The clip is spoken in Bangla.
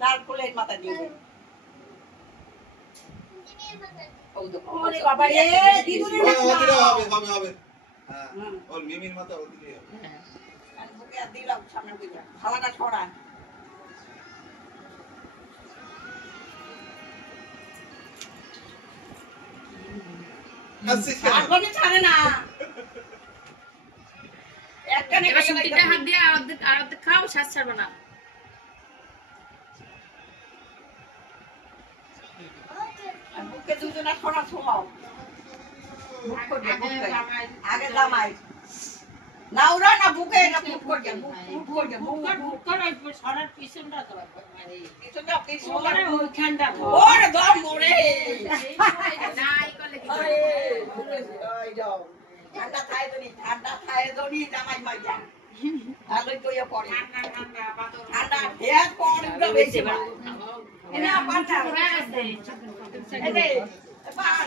তার কোলের মাথা দিয়ে ওরে বাবা রে দিদুনের হবে হবে হ্যাঁ ওর মিমির মাথা ওদিকে হবে আর বুকে দিলাম সামনে বুঝা থালাটা ছড়া আগুনে ছাড়ে না একটা নে তিনটা হাত দিয়ে আর খাও শ্বাস ছাড়বে না বুকে দুজনা ছড়া ছোমাও আগে জামাই নাউরা না বুকে না মুখ করে মুখ করে ছড়ার পিছনটা তো পিছনটা ওখানটা ওরে দম মরে নাই করলে কি ওই যাও ঠান্ডা খায় দনি জামাই মাইয়া আলো কইয়া পড়ে ঠান্ডা হেয়ার পড়ে উড়ে বেশি এনা পাটা এই